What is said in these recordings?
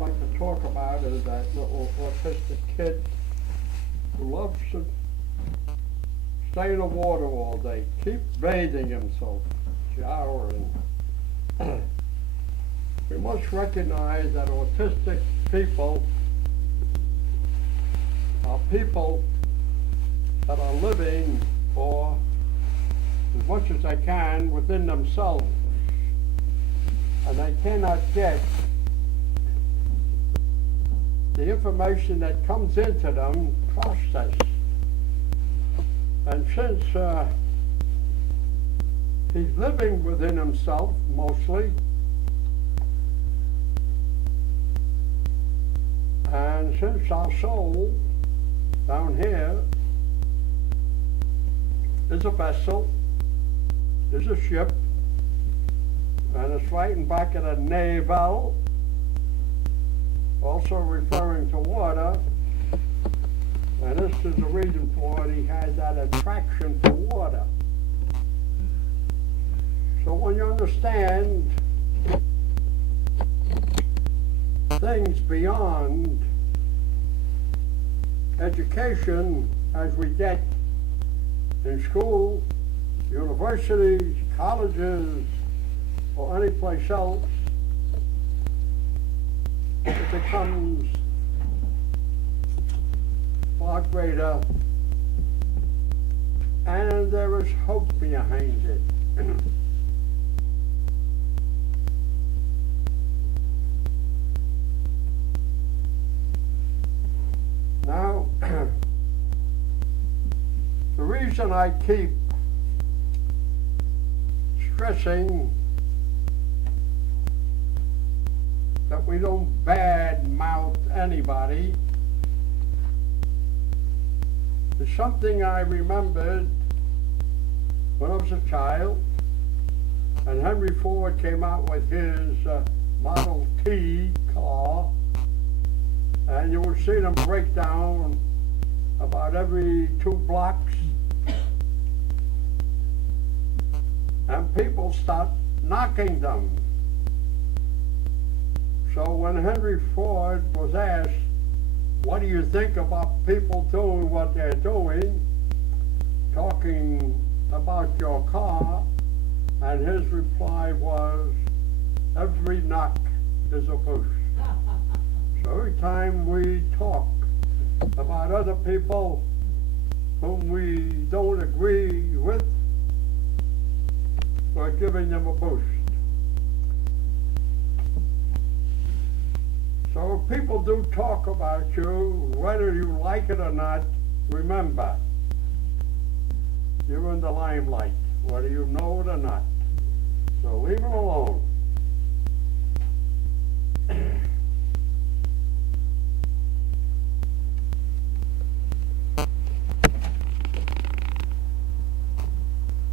like to talk about is that little autistic kid who loves to stay in the water all day, keep bathing himself, showering. We must recognize that autistic people are people that are living for as much as they can within themselves, and they cannot get the information that comes into them processed. And since he's living within himself mostly, and since our soul down here is a vessel, is a ship, and it's right in back of the navel, also referring to water, and this is the reason for it. He has that attraction for water. So when you understand things beyond education as we get in school, universities, colleges, or any place else, it becomes far greater, and there is hope behind it. Now, the reason I keep stressing that we don't bad-mouth anybody is something I remembered when I was a child, and Henry Ford came out with his Model T car, and you would see them break down about every 2 blocks, and people start knocking them. So when Henry Ford was asked, what do you think about people doing what they're doing, talking about your car, and his reply was, every knock is a push. So every time we talk about other people whom we don't agree with, we're giving them a boost. So if people do talk about you, whether you like it or not, remember, you're in the limelight, whether you know it or not. So leave it alone.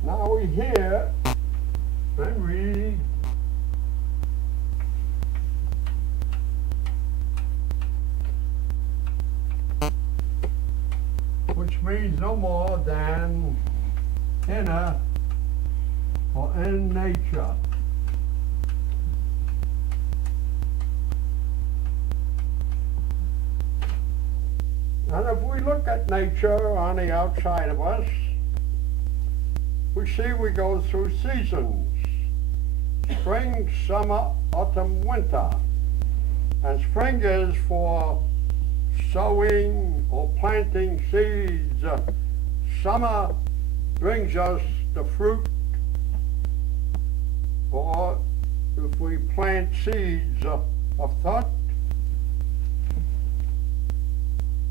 Now we hear and read which means no more than inner or in nature. And if we look at nature on the outside of us, we see we go through seasons: spring, summer, autumn, winter. And spring is for sowing or planting seeds. Summer brings us the fruit, or if we plant seeds of thought,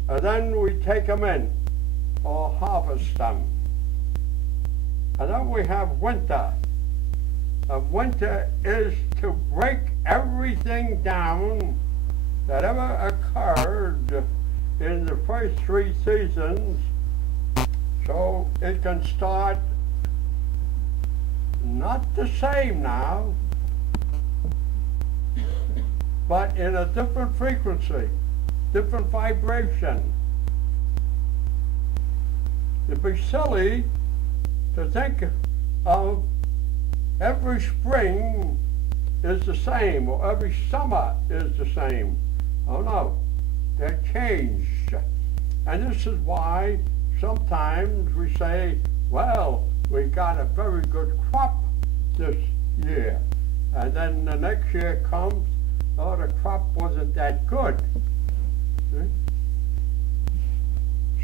and then we take them in or harvest them. And then we have winter. And winter is to break everything down that ever occurred in the first 3 seasons, so it can start not the same now, but in a different frequency, different vibration. It'd be silly to think of every spring is the same, or every summer is the same. Oh no, they're changed. And this is why sometimes we say, well, we got a very good crop this year. And then the next year comes, oh, the crop wasn't that good. See?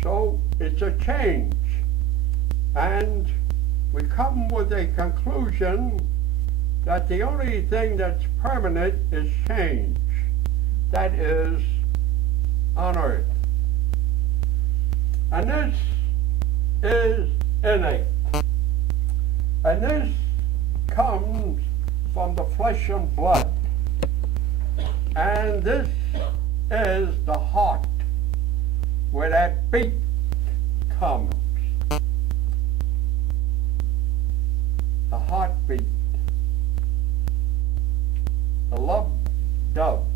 So it's a change. And we come with a conclusion that the only thing that's permanent is change. That is on earth. And this is innate. And this comes from the flesh and blood. And this is the heart, where that beat comes. The heartbeat. The love dove